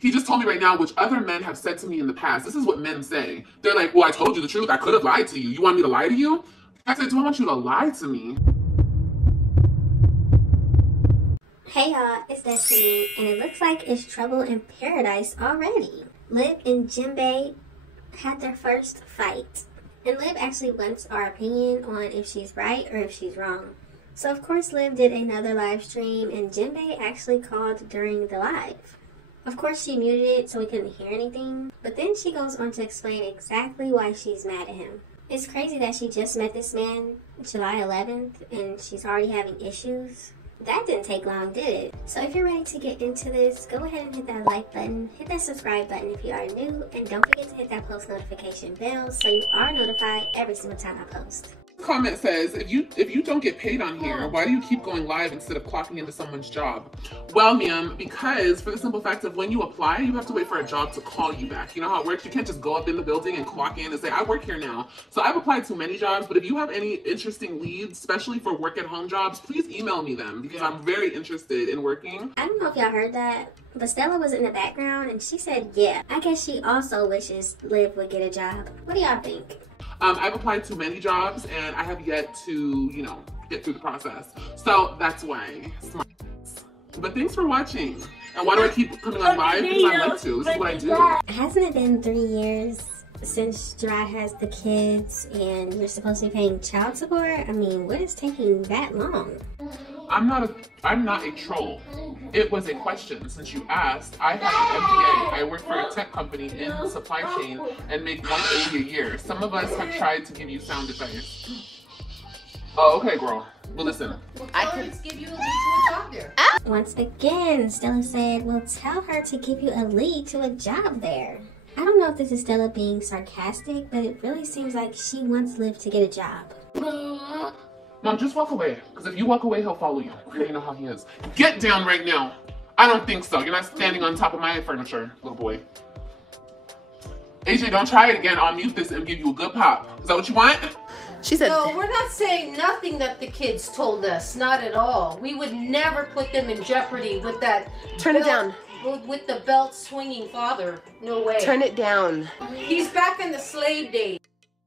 He just told me right now, which other men have said to me in the past. This is what men say. They're like, well, I told you the truth. I could have lied to you. You want me to lie to you? I said, do I want you to lie to me? Hey y'all, it's Destiny, and it looks like it's trouble in paradise already. Liv and Jinbei had their first fight. And Liv actually wants our opinion on if she's right or if she's wrong. So of course Liv did another live stream, and Jinbei actually called during the live. Of course she muted it so we couldn't hear anything, but then she goes on to explain exactly why she's mad at him. It's crazy that she just met this man July 11th and she's already having issues. That didn't take long, did it? So if you're ready to get into this, go ahead and hit that like button, hit that subscribe button if you are new, and don't forget to hit that post notification bell so you are notified every single time I post. Comment says, if you don't get paid on here, why do you keep going live instead of clocking into someone's job? Well, ma'am, because for the simple fact of when you apply, you have to wait for a job to call you back. You know how it works? You can't just go up in the building and clock in and say, I work here now. So I've applied to many jobs, but if you have any interesting leads, especially for work at home jobs, please email me them because I'm very interested in working. I don't know if y'all heard that, but Stella was in the background and she said, yeah, I guess she also wishes Liv would get a job. What do y'all think? I've applied to many jobs and I have yet to, you know, get through the process. So that's why. But thanks for watching. And why do I keep coming on live? Because I like to. This is what I do. Hasn't it been 3 years since Gerard has the kids and you're supposed to be paying child support? I mean, what is taking that long? I'm not a troll. It was a question since you asked. I have an MBA. I work for a tech company in the supply chain and make $180 a year. Some of us have tried to give you sound advice. Oh, okay, girl. Well, listen. I could give you a lead to a job there. Once again, Stella said, well, tell her to give you a lead to a job there. I don't know if this is Stella being sarcastic, but it really seems like she wants Liv to get a job. Mom, just walk away. Because if you walk away, he'll follow you. You know how he is. Get down right now. I don't think so. You're not standing on top of my furniture, little boy. AJ, don't try it again. I'll mute this and give you a good pop. Is that what you want? She said, no, we're not saying nothing that the kids told us. Not at all. We would never put them in jeopardy with that. Turn it down. With the belt swinging father. No way. Turn it down. He's back in the slave days.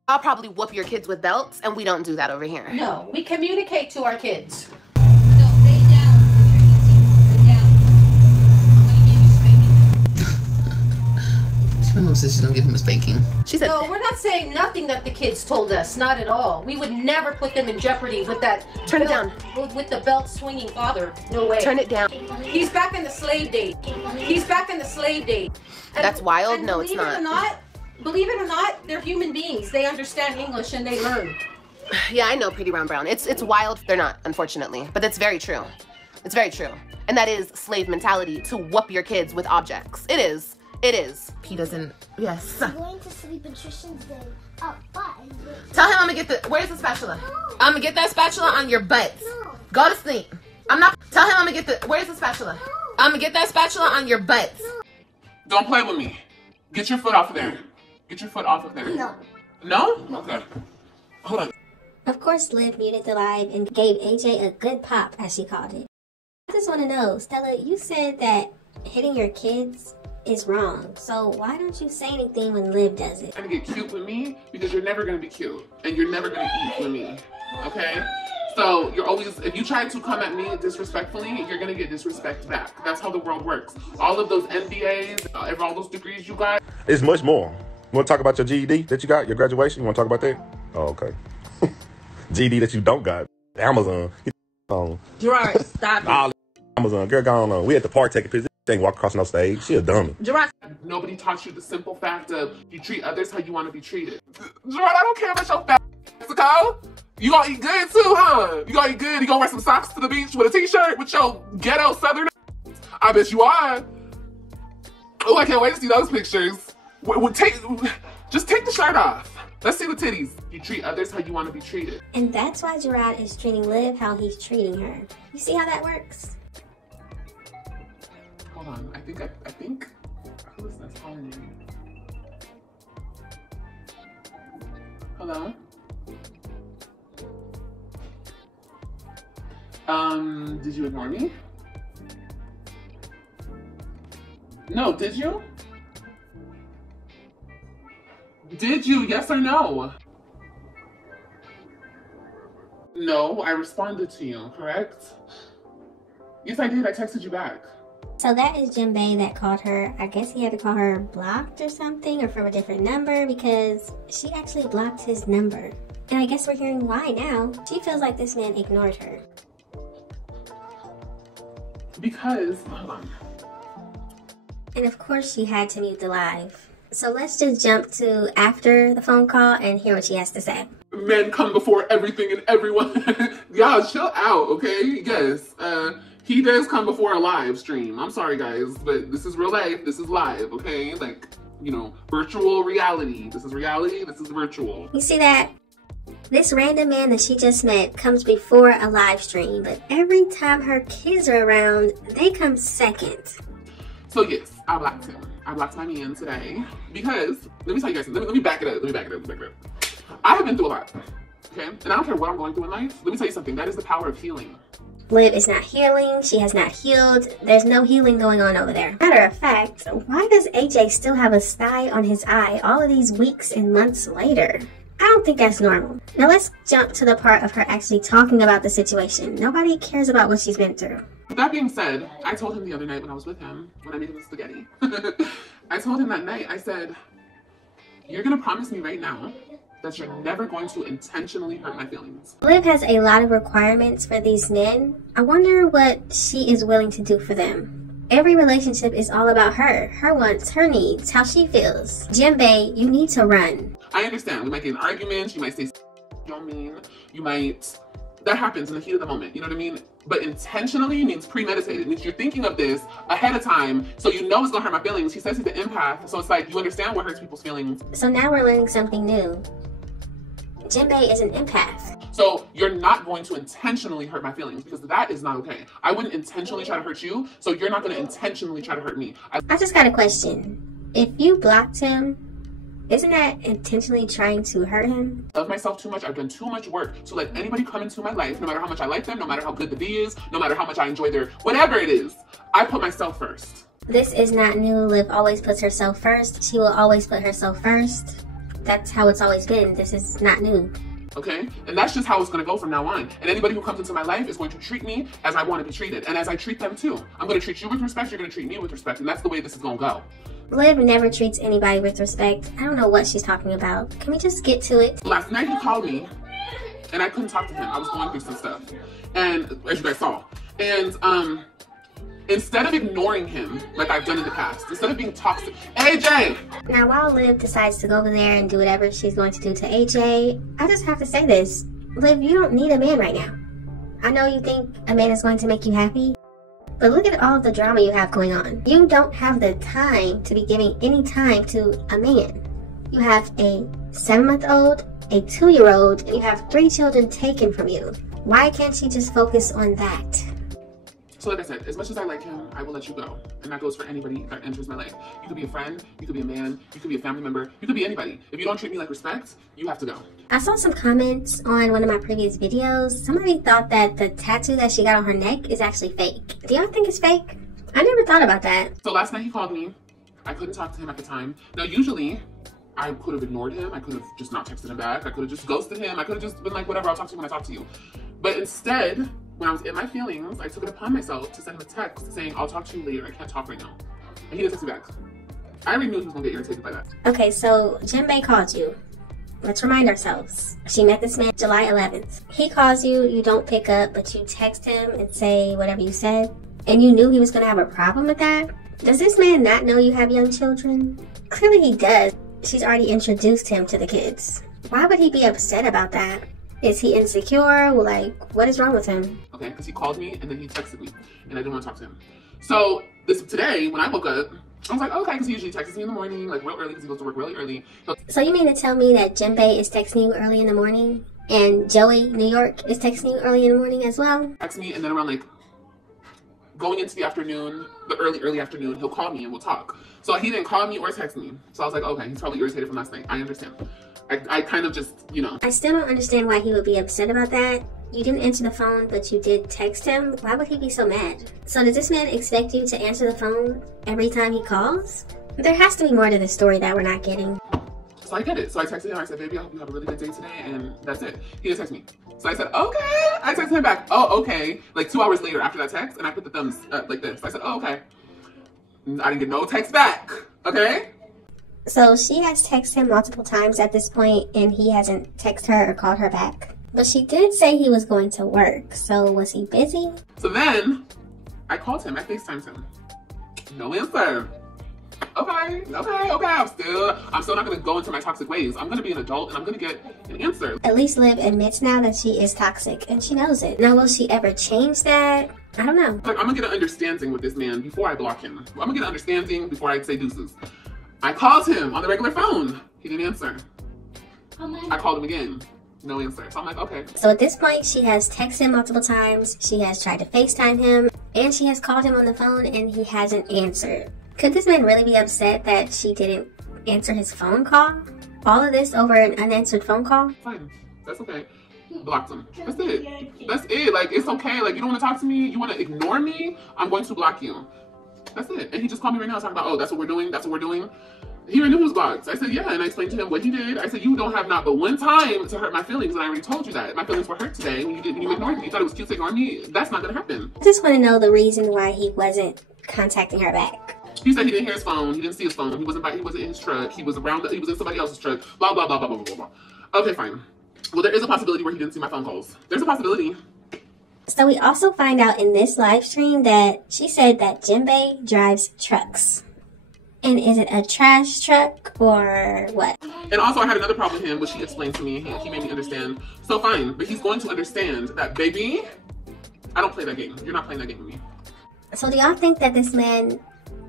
I'll probably whoop your kids with belts, and we don't do that over here. No, we communicate to our kids. My mom says she's gonna give him a spanking. She said, no, we're not saying nothing that the kids told us. Not at all. We would never put them in jeopardy with that. Turn it down. With the belt swinging father. No way. Turn it down. He's back in the slave days. He's back in the slave days. That's wild? No, it's not. Believe it or not, they're human beings. They understand English and they learn. Yeah, I know, Pretty Round Brown. It's wild. They're not, unfortunately. But that's very true. It's very true. And that is slave mentality, to whoop your kids with objects. It is. It is. He doesn't. Yes. I'm going to sleep in Tristan's bed. Tell him I'm gonna get the. Where's the spatula? No. I'm gonna get that spatula on your butt. No. Go to sleep. I'm not. Tell him I'm gonna get the. Where's the spatula? No. I'm gonna get that spatula on your butt. No. Don't play with me. Get your foot off of there. Get your foot off of there. No. No? Okay. Hold on. Of course, Liv muted the live and gave AJ a good pop, as she called it. I just want to know, Stella, you said that hitting your kids is wrong. So why don't you say anything when Liv does it? You're gonna get cute with me because you're never gonna be cute. And you're never gonna eat with me. Okay? So you're always, if you try to come at me disrespectfully, you're gonna get disrespect back. That's how the world works. All of those MBAs, all those degrees you got. It's much more. You wanna talk about your GED that you got, your graduation? You wanna talk about that? Oh, okay. GED that you don't got. Amazon. Gerard, stop all Amazon. Girl, go on. We at the park taking pictures. She ain't walk across no stage. She a dummy. Gerard. Nobody taught you the simple fact of you treat others how you want to be treated. Gerard, I don't care about your fat Mexico. You gonna eat good too, huh? You gonna eat good? You gonna wear some socks to the beach with a t-shirt with your ghetto southern? I bet you are. Oh, I can't wait to see those pictures. Just take the shirt off. Let's see the titties. You treat others how you want to be treated. And that's why Gerard is treating Liv how he's treating her. You see how that works? Hold on. I think. Who is this calling me? Hello? Did you ignore me? No, did you? Did you? Yes or no? No, I responded to you, correct? Yes, I did. I texted you back. So that is Jinbei that called her. I guess he had to call her blocked or something, or from a different number, because she actually blocked his number. And I guess we're hearing why now. She feels like this man ignored her. Because, hold on. And of course she had to mute the live. So let's just jump to after the phone call and hear what she has to say. Men come before everything and everyone. Y'all, chill out, okay? Yes, he does come before a live stream. I'm sorry, guys, but this is real life. This is live, okay? Like, you know, virtual reality. This is reality. This is virtual. You see that? This random man that she just met comes before a live stream, but every time her kids are around, they come second. So yes, I blocked him. I blocked my man today because, let me tell you guys, let me back it up. I have been through a lot, okay? And I don't care what I'm going through in life. Let me tell you something. That is the power of healing. Liv is not healing. She has not healed. There's no healing going on over there. Matter of fact, why does AJ still have a sty on his eye all of these weeks and months later? I don't think that's normal. Now let's jump to the part of her actually talking about the situation. Nobody cares about what she's been through. With that being said, I told him the other night when I was with him, when I made him the spaghetti, I told him that night, I said, you're gonna promise me right now that you're never going to intentionally hurt my feelings. Liv has a lot of requirements for these men. I wonder what she is willing to do for them. Every relationship is all about her wants, her needs, how she feels. Jinbei, you need to run. I understand. We might get in arguments. You might say, you don't mean. You might. That happens in the heat of the moment. You know what I mean? But intentionally means premeditated. It means you're thinking of this ahead of time, so you know it's gonna hurt my feelings. He says he's an empath, so it's like you understand what hurts people's feelings. So now we're learning something new. Jinbei is an empath. So you're not going to intentionally hurt my feelings because that is not okay. I wouldn't intentionally try to hurt you, so you're not going to intentionally try to hurt me. I just got a question. If you blocked him, isn't that intentionally trying to hurt him? I love myself too much. I've done too much work to let anybody come into my life, no matter how much I like them, no matter how good the D is, no matter how much I enjoy their whatever it is. I put myself first. This is not new. Liv always puts herself first. She will always put herself first. That's how it's always been. This is not new. Okay? And that's just how it's going to go from now on. And anybody who comes into my life is going to treat me as I want to be treated. And as I treat them too. I'm going to treat you with respect. You're going to treat me with respect. And that's the way this is going to go. Liv never treats anybody with respect. I don't know what she's talking about. Can we just get to it? Last night he called me and I couldn't talk to him. I was going through some stuff. And as you guys saw. And instead of ignoring him like I've done in the past, instead of being toxic, AJ! Now while Liv decides to go over there and do whatever she's going to do to AJ, I just have to say this. Liv, you don't need a man right now. I know you think a man is going to make you happy, but look at all of the drama you have going on. You don't have the time to be giving any time to a man. You have a 7-month-old, a 2-year-old, and you have 3 children taken from you. Why can't she just focus on that? So like I said, as much as I like him, I will let you go. And that goes for anybody that enters my life. You could be a friend, you could be a man, you could be a family member, you could be anybody. If you don't treat me like respect, you have to go. I saw some comments on one of my previous videos. Somebody thought that the tattoo that she got on her neck is actually fake. Do y'all think it's fake? I never thought about that. So last night he called me. I couldn't talk to him at the time. Now usually, I could have ignored him. I could have just not texted him back. I could have just ghosted him. I could have just been like, whatever, I'll talk to you when I talk to you. But instead, when I was in my feelings, I took it upon myself to send him a text saying, I'll talk to you later. I can't talk right now. And he didn't text me back. I already knew he was going to get irritated by that. Okay, so Jinbei called you. Let's remind ourselves. She met this man July 11th. He calls you, you don't pick up, but you text him and say whatever you said. And you knew he was going to have a problem with that? Does this man not know you have young children? Clearly he does. She's already introduced him to the kids. Why would he be upset about that? Is he insecure? Like, what is wrong with him? Okay, because he called me and then he texted me and I didn't want to talk to him. So today, when I woke up, I was like, okay, because he usually texts me in the morning, like real early, because he goes to work really early. So you mean to tell me that Jinbei is texting you early in the morning and Joey, New York, is texting you early in the morning as well? Text me and then around like going into the afternoon, the early afternoon, he'll call me and we'll talk. So he didn't call me or text me. So I was like, okay, he's probably irritated from last night. I understand. I kind of just, you know. I still don't understand why he would be upset about that. You didn't answer the phone, but you did text him. Why would he be so mad? So does this man expect you to answer the phone every time he calls? There has to be more to the story that we're not getting. So I get it. So I texted him. I said, baby, I hope you have a really good day today. And that's it. He didn't text me. So I said, okay. I texted him back, oh, okay. Like 2 hours later after that text. And I put the thumbs up like this. So I said, oh, okay. I didn't get no text back. Okay? So she has texted him multiple times at this point, and he hasn't texted her or called her back. But she did say he was going to work. So was he busy? So then I called him. I FaceTimed him. No answer. Okay. I'm still not gonna go into my toxic ways. I'm gonna be an adult and I'm gonna get an answer. At least Liv admits now that she is toxic and she knows it. Now will she ever change that? I don't know. Like, I'm gonna get an understanding with this man before I block him. I'm gonna get an understanding before I say deuces. I called him on the regular phone. He didn't answer. I called him again. No answer. So I'm like, okay. So at this point, she has texted him multiple times. She has tried to FaceTime him. And she has called him on the phone and he hasn't answered. Could this man really be upset that she didn't answer his phone call? All of this over an unanswered phone call? Fine. That's okay. Blocked him. That's it. That's it. Like, it's okay. Like, you don't want to talk to me? You want to ignore me? I'm going to block you. That's it. And he just called me right now talking about, oh, that's what we're doing. That's what we're doing. He already knew he was blocked. I said, yeah. And I explained to him what he did. I said, you don't have not but one time to hurt my feelings. And I already told you that. My feelings were hurt today. When you ignored me. You thought it was cute to ignore me. That's not going to happen. I just want to know the reason why he wasn't contacting her back. He said he didn't hear his phone. He didn't see his phone. He wasn't in his truck. He was in somebody else's truck. Blah, blah, blah, blah, blah, blah, blah. Okay, fine. Well, there is a possibility where he didn't see my phone calls. There's a possibility. So we also find out in this live stream that she said that Jinbei drives trucks. And is it a trash truck or what? And also I had another problem with him, which he explained to me. He made me understand. So fine, but he's going to understand that, baby, I don't play that game. You're not playing that game with me. So do y'all think that this man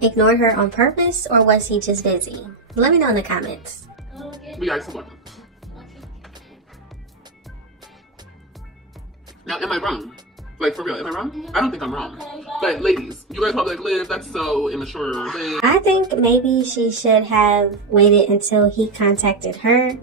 ignored her on purpose or was he just busy? Let me know in the comments. We got some weapons. Now, am I wrong? Like, for real, am I wrong? I don't think I'm wrong. But ladies, you guys probably like, Liv, that's so immature. I think maybe she should have waited until he contacted her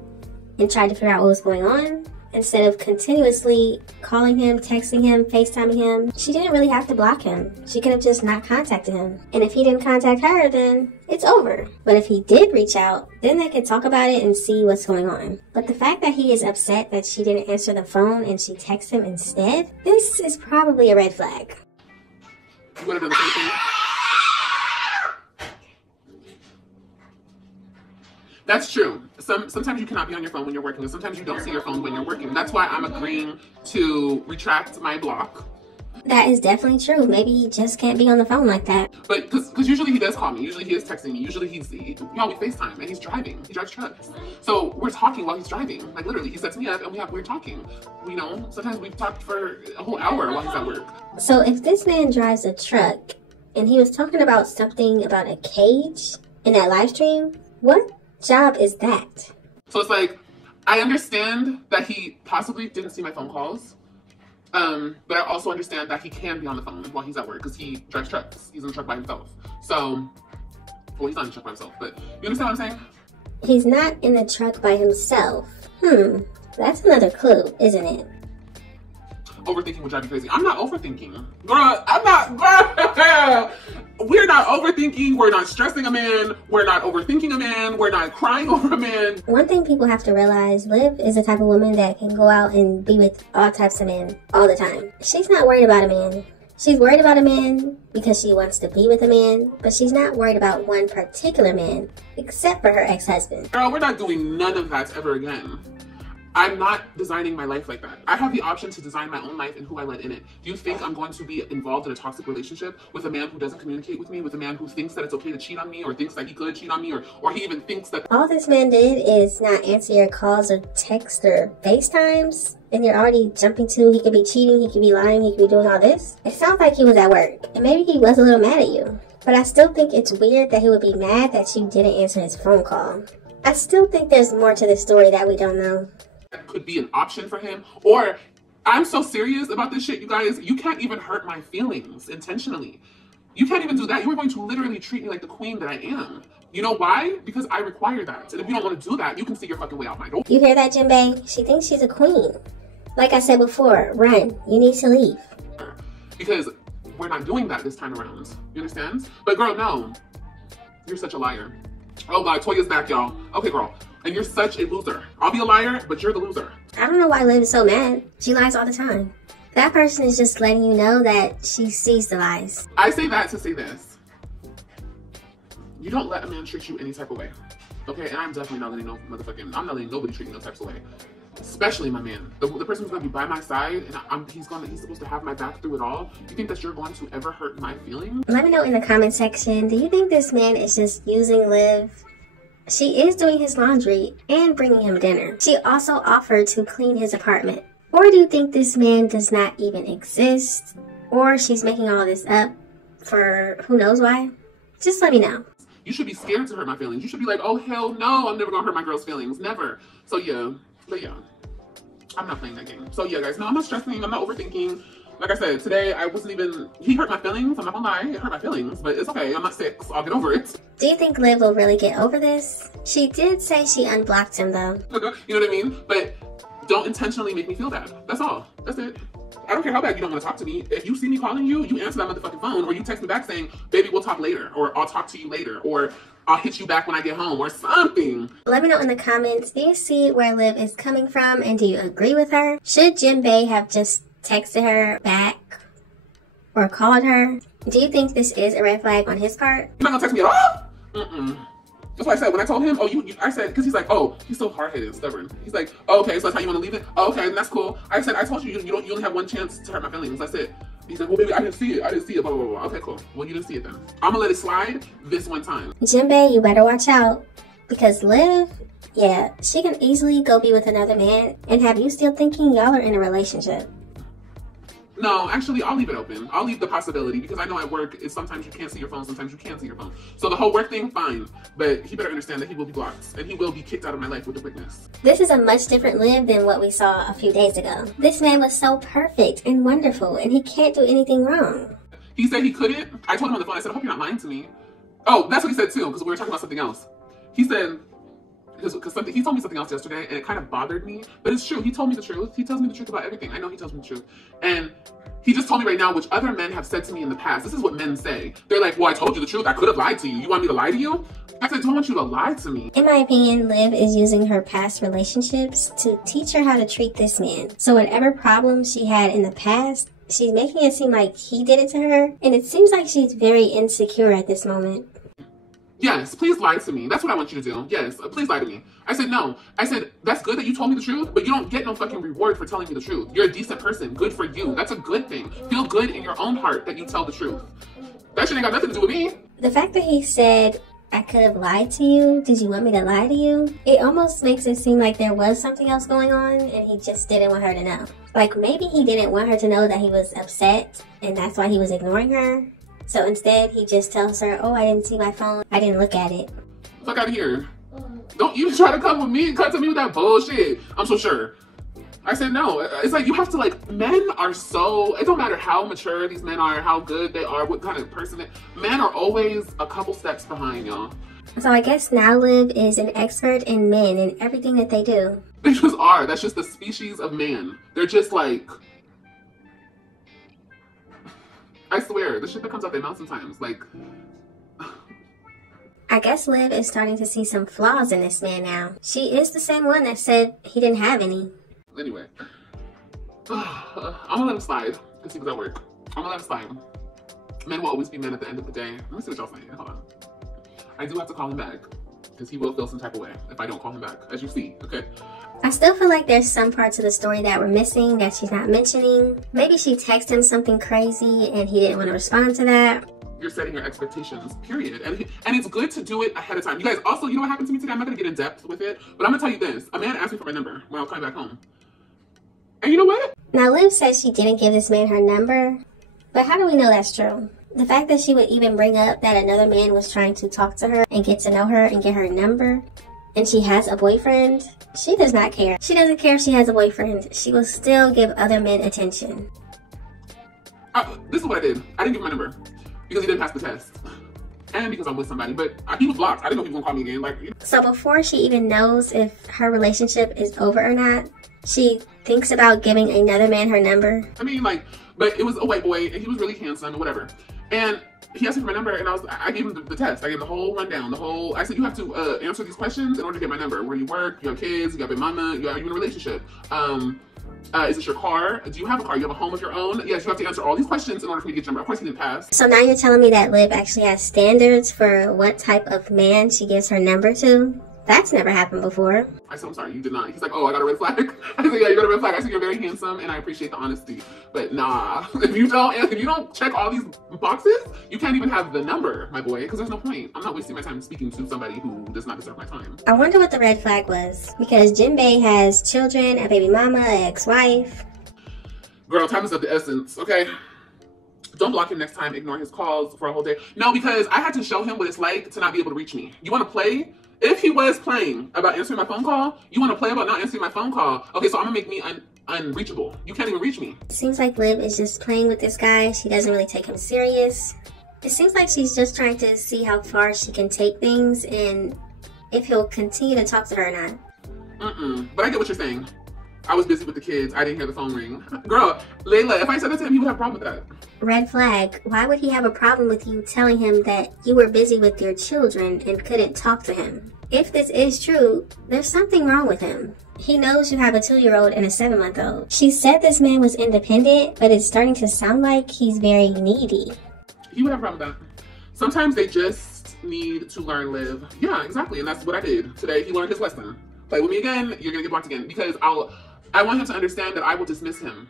and tried to figure out what was going on. Instead of continuously calling him, texting him, FaceTiming him. She didn't really have to block him. She could have just not contacted him. And if he didn't contact her, then it's over. But if he did reach out, then they could talk about it and see what's going on. But the fact that he is upset that she didn't answer the phone and she texted him instead, this is probably a red flag. You would have done the same thing? That's true. Sometimes you cannot be on your phone when you're working, and sometimes you don't see your phone when you're working. That's why I'm agreeing to retract my block. That is definitely true. Maybe he just can't be on the phone like that. But because usually he does call me. Usually he is texting me. Usually we FaceTime and he's driving. He drives trucks. So we're talking while he's driving. Like literally, he sets me up and we're talking. You know, sometimes we've talked for a whole hour while he's at work. So if this man drives a truck and he was talking about something about a cage in that live stream, what job is that? So it's like, I understand that he possibly didn't see my phone calls. But I also understand that he can be on the phone while he's at work because he drives trucks. He's in the truck by himself. So, well, he's not in the truck by himself, but you understand what I'm saying? He's not in the truck by himself. That's another clue, isn't it? Overthinking would drive you crazy. I'm not overthinking. Girl, we're not overthinking. We're not stressing a man. We're not overthinking a man. We're not crying over a man. One thing people have to realize, Liv is the type of woman that can go out and be with all types of men all the time. She's not worried about a man. She's worried about a man because she wants to be with a man, but she's not worried about one particular man, except for her ex-husband. Girl, we're not doing none of that ever again. I'm not designing my life like that. I have the option to design my own life and who I let in it. Do you think I'm going to be involved in a toxic relationship with a man who doesn't communicate with me, with a man who thinks that it's okay to cheat on me, or thinks that he could cheat on me, or he even thinks that— All this man did is not answer your calls or texts or FaceTimes, and you're already jumping to he could be cheating, he could be lying, he could be doing all this? It sounds like he was at work, and maybe he was a little mad at you. But I still think it's weird that he would be mad that you didn't answer his phone call. I still think there's more to this story that we don't know. Could be an option for him. Or I'm so serious about this shit, you guys, you can't even hurt my feelings intentionally. You can't even do that. You are going to literally treat me like the queen that I am. You know why? Because I require that. And if you don't want to do that, you can see your fucking way out my door. You hear that, Jinbei? She thinks she's a queen. Like I said before, run. You need to leave. Because we're not doing that this time around. You understand? But girl, no. You're such a liar. Oh God, Toya's back, y'all. Okay, girl. And you're such a loser. I'll be a liar, but you're the loser. I don't know why Liv is so mad. She lies all the time. That person is just letting you know that she sees the lies. I say that to say this. You don't let a man treat you any type of way. Okay? And I'm definitely not letting I'm not letting nobody treat me no types of way. Especially my man. The person who's gonna be by my side and he's supposed to have my back through it all. You think that you're going to ever hurt my feelings? Let me know in the comment section, do you think this man is just using Liv? She is doing his laundry and bringing him dinner. She also offered to clean his apartment. Or do you think this man does not even exist? Or she's making all this up for who knows why? Just let me know. You should be scared to hurt my feelings. You should be like, oh hell no, I'm never gonna hurt my girl's feelings. Never. So yeah, but yeah. I'm not playing that game. So yeah, guys, no, I'm not stressing. I'm not overthinking. Like I said, today he hurt my feelings. I'm not gonna lie, it hurt my feelings, but it's okay. I'm not sick, so I'll get over it. Do you think Liv will really get over this? She did say she unblocked him though. You know what I mean? But don't intentionally make me feel bad. That's all. That's it. I don't care how bad you don't want to talk to me. If you see me calling you, you answer that motherfucking phone, or you text me back saying, baby, we'll talk later, or I'll talk to you later, or I'll hit you back when I get home, or something. Let me know in the comments, do you see where Liv is coming from, and do you agree with her? Should Jinbei have just texted her back or called her? Do you think this is a red flag on his part? You're not gonna text me at all? Mm-mm. That's what I said when I told him, I said, because he's like, oh, he's so hard-headed and stubborn. He's like, oh, okay, so that's how you want to leave it? Oh, okay, that's cool. I said, I told you, you only have one chance to hurt my feelings. That's it. He said, well, baby, I didn't see it, blah, blah, blah. Okay, cool. Well, you didn't see it then. I'm gonna let it slide this one time. Jinbei, you better watch out. Because Liv, yeah, she can easily go be with another man and have you still thinking y'all are in a relationship. No, actually, I'll leave it open. I'll leave the possibility because I know at work, sometimes you can't see your phone, sometimes you can see your phone. So the whole work thing, fine. But he better understand that he will be blocked and he will be kicked out of my life with the witness. This is a much different Liv than what we saw a few days ago. This man was so perfect and wonderful and he can't do anything wrong. He said he couldn't. I told him on the phone, I said, I hope you're not lying to me. Oh, that's what he said too, because we were talking about something else. He said, because he told me something else yesterday and it kind of bothered me, but it's true. He told me the truth. He tells me the truth about everything. I know he tells me the truth. And he just told me right now, which other men have said to me in the past. This is what men say. They're like, well, I told you the truth. I could have lied to you. You want me to lie to you? I said, I don't want you to lie to me. In my opinion, Liv is using her past relationships to teach her how to treat this man. So whatever problems she had in the past, she's making it seem like he did it to her. And it seems like she's very insecure at this moment. Yes, please lie to me. That's what I want you to do. Yes, please lie to me. I said, no. I said, that's good that you told me the truth, but you don't get no fucking reward for telling me the truth. You're a decent person. Good for you. That's a good thing. Feel good in your own heart that you tell the truth. That shit ain't got nothing to do with me. The fact that he said, I could have lied to you. Did you want me to lie to you? It almost makes it seem like there was something else going on and he just didn't want her to know. Like maybe he didn't want her to know that he was upset and that's why he was ignoring her. So instead, he just tells her, oh, I didn't see my phone. I didn't look at it. Fuck out of here. Don't you try to come with me and come to me with that bullshit. I'm so sure. I said no. It's like you have to men are so, it don't matter how mature these men are, how good they are, what kind of person men are always a couple steps behind, y'all. So I guess now Liv is an expert in men and everything that they do. They just are. That's just the species of man. They're just like, I swear, the shit that comes out their mouth sometimes, I guess Liv is starting to see some flaws in this man now. She is the same one that said he didn't have any. Anyway, I'm gonna let him slide because he was at work. I'm gonna let him slide. Men will always be men at the end of the day. Let me see what y'all saying. Hold on. I do have to call him back because he will feel some type of way if I don't call him back, as you see, okay? I still feel like there's some parts of the story that were missing that she's not mentioning. Maybe she texted him something crazy and he didn't want to respond to that. You're setting your expectations, period. And it's good to do it ahead of time. You guys, also, you know what happened to me today? I'm not going to get in depth with it, but I'm going to tell you this. A man asked me for my number when I was coming back home. And you know what? Now, Liv says she didn't give this man her number, but how do we know that's true? The fact that she would even bring up that another man was trying to talk to her and get to know her and get her number, and she has a boyfriend, she does not care. She doesn't care if she has a boyfriend. She will still give other men attention. This is what I did. I didn't give him my number because he didn't pass the test. and because I'm with somebody. But he was blocked. I didn't know he was gonna call me again. Like, So before she even knows if her relationship is over or not, she thinks about giving another man her number. I mean, like, but it was a white boy, and he was really handsome, or whatever. And he asked me for my number, and I gave him the test. I gave him the whole rundown, I said, you have to answer these questions in order to get my number. Where you work, you have kids, you have a mama, are you in a relationship? Is this your car? Do you have a car? You have a home of your own? Yes, you have to answer all these questions in order for me to get your number. Of course, he didn't pass. So now you're telling me that Liv actually has standards for what type of man she gives her number to? That's never happened before. I said, I'm sorry, you did not. He's like, oh, I got a red flag. I said, yeah, you got a red flag. I said, you're very handsome, and I appreciate the honesty. But nah, if you don't check all these boxes, you can't even have the number, my boy, because there's no point. I'm not wasting my time speaking to somebody who does not deserve my time. I wonder what the red flag was, because Jinbei has children, a baby mama, an ex-wife. Girl, time is of the essence, okay? Don't block him next time. Ignore his calls for a whole day. No, because I had to show him what it's like to not be able to reach me. You want to play? If he was playing about answering my phone call, you want to play about not answering my phone call. Okay, so I'm going to make me unreachable. You can't even reach me. It seems like Liv is just playing with this guy. She doesn't really take him serious. It seems like she's just trying to see how far she can take things and if he'll continue to talk to her or not. But I get what you're saying. I was busy with the kids. I didn't hear the phone ring. Girl, Layla, if I said that to him, he would have a problem with that. Red flag. Why would he have a problem with you telling him that you were busy with your children and couldn't talk to him? If this is true, there's something wrong with him. He knows you have a 2-year-old and a 7-month-old. She said this man was independent, but it's starting to sound like he's very needy. He would have a problem with that. Sometimes they just need to learn, Liv. Yeah, exactly. And that's what I did. Today, he learned his lesson. Play with me again, you're going to get blocked again. Because I want him to understand that I will dismiss him.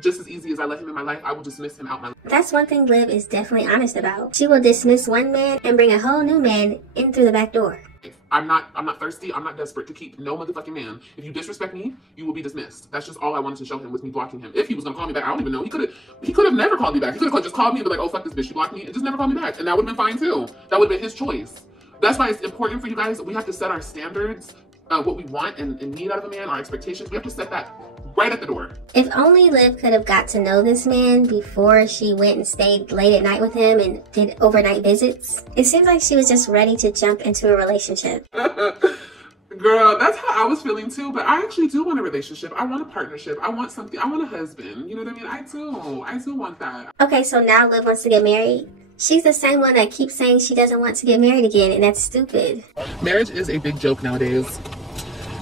Just as easy as I let him in my life, I will dismiss him out my life. That's one thing Liv is definitely honest about. She will dismiss one man and bring a whole new man in through the back door. I'm not thirsty. I'm not desperate to keep no motherfucking man. If you disrespect me, you will be dismissed. That's just all I wanted to show him with me blocking him. If he was gonna call me back, I don't even know. He could have never called me back. He could have just called me and be like, oh, fuck this bitch, she blocked me, and just never called me back. And that would have been fine too. That would have been his choice. That's why it's important for you guys. We have to set our standards, what we want and need out of a man, our expectations. We have to set that right at the door. If only Liv could have got to know this man before she went and stayed late at night with him and did overnight visits. It seems like she was just ready to jump into a relationship. Girl, that's how I was feeling too, but I actually do want a relationship. I want a partnership. I want something. I want a husband. You know what I mean? I do want that. Okay, so now Liv wants to get married. She's the same one that keeps saying she doesn't want to get married again, and that's stupid. Marriage is a big joke nowadays.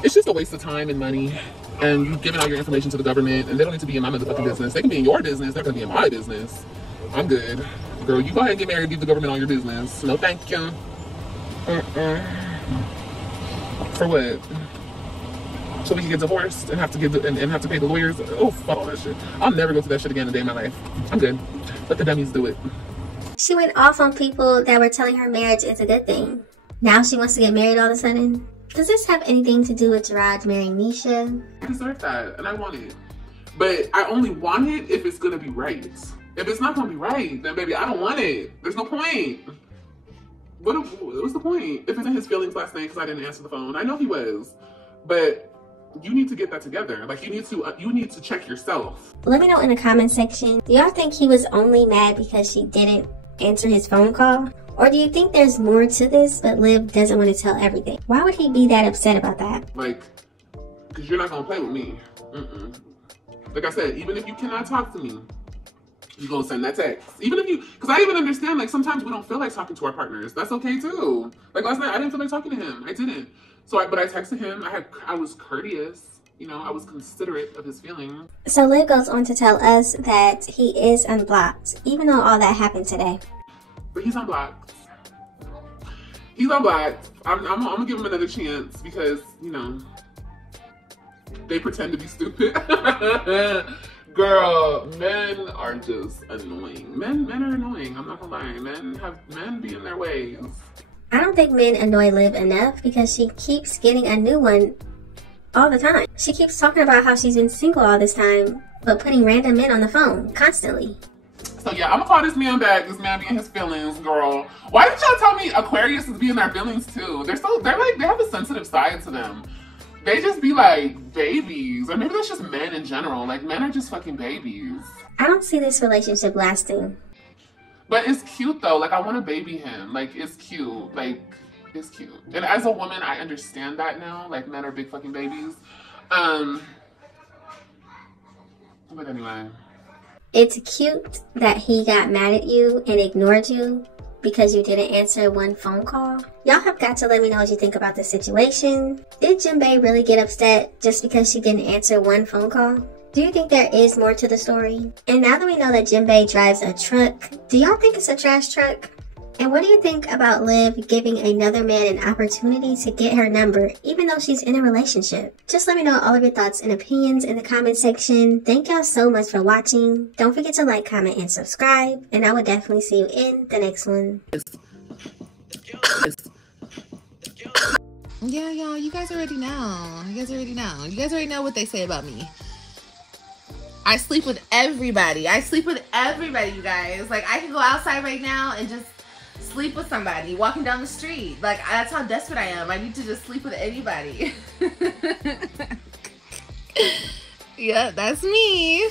It's just a waste of time and money. And you've given all your information to the government, and they don't need to be in my motherfucking business. They can be in your business. They're gonna be in my business. I'm good. Girl, you go ahead and get married, give the government all your business. No, thank you. For what? So we can get divorced and have to have to pay the lawyers? Oh, fuck all that shit. I'll never go through that shit again a day in my life. I'm good. Let the dummies do it. She went off on people that were telling her marriage is a good thing. Now she wants to get married all of a sudden. Does this have anything to do with Gerard marrying Nisha? I deserve that, and I want it. But I only want it if it's gonna be right. If it's not gonna be right, then baby, I don't want it. There's no point. What's the point? If it's in his feelings last night because I didn't answer the phone, I know he was. But you need to get that together. Like, you need to check yourself. Let me know in the comment section. Do y'all think he was only mad because she didn't answer his phone call? Or do you think there's more to this, but Liv doesn't want to tell everything? Why would he be that upset about that? Like, because you're not going to play with me. Like I said, even if you cannot talk to me, you're going to send that text. Even if because I even understand, like, sometimes we don't feel like talking to our partners. That's okay, too. Like, last night, I didn't feel like talking to him. I didn't. But I texted him. I was courteous. You know, I was considerate of his feelings. So Liv goes on to tell us that he is unblocked, even though all that happened today. But he's unblocked. He's unblocked. I'm gonna give him another chance because, you know, they pretend to be stupid. Girl, men are just annoying. Men are annoying. I'm not gonna lie. Men be in their ways. I don't think men annoy Liv enough because she keeps getting a new one all the time. She keeps talking about how she's been single all this time, but putting random men on the phone constantly. So yeah, I'm gonna call this man back. This man being his feelings, girl. Why didn't y'all tell me Aquarius is being their feelings too? They have a sensitive side to them. They just be like babies, or maybe that's just men in general. Like, men are just fucking babies. I don't see this relationship lasting. But it's cute though. Like I want to baby him. Like it's cute. Like it's cute. And as a woman, I understand that now. Like men are big fucking babies. But anyway. It's cute that he got mad at you and ignored you because you didn't answer one phone call. Y'all have got to let me know what you think about this situation. Did Jinbei really get upset just because she didn't answer one phone call? Do you think there is more to the story? And now that we know that Jinbei drives a truck, do y'all think it's a trash truck? And what do you think about Liv giving another man an opportunity to get her number, even though she's in a relationship? Just let me know all of your thoughts and opinions in the comment section. Thank y'all so much for watching. Don't forget to like, comment, and subscribe. And I will definitely see you in the next one. Yeah, y'all, you guys already know. You guys already know what they say about me. I sleep with everybody. You guys. Like, I can go outside right now and just sleep with somebody walking down the street. Like, that's how desperate I am. I need to just sleep with anybody. Yeah, that's me.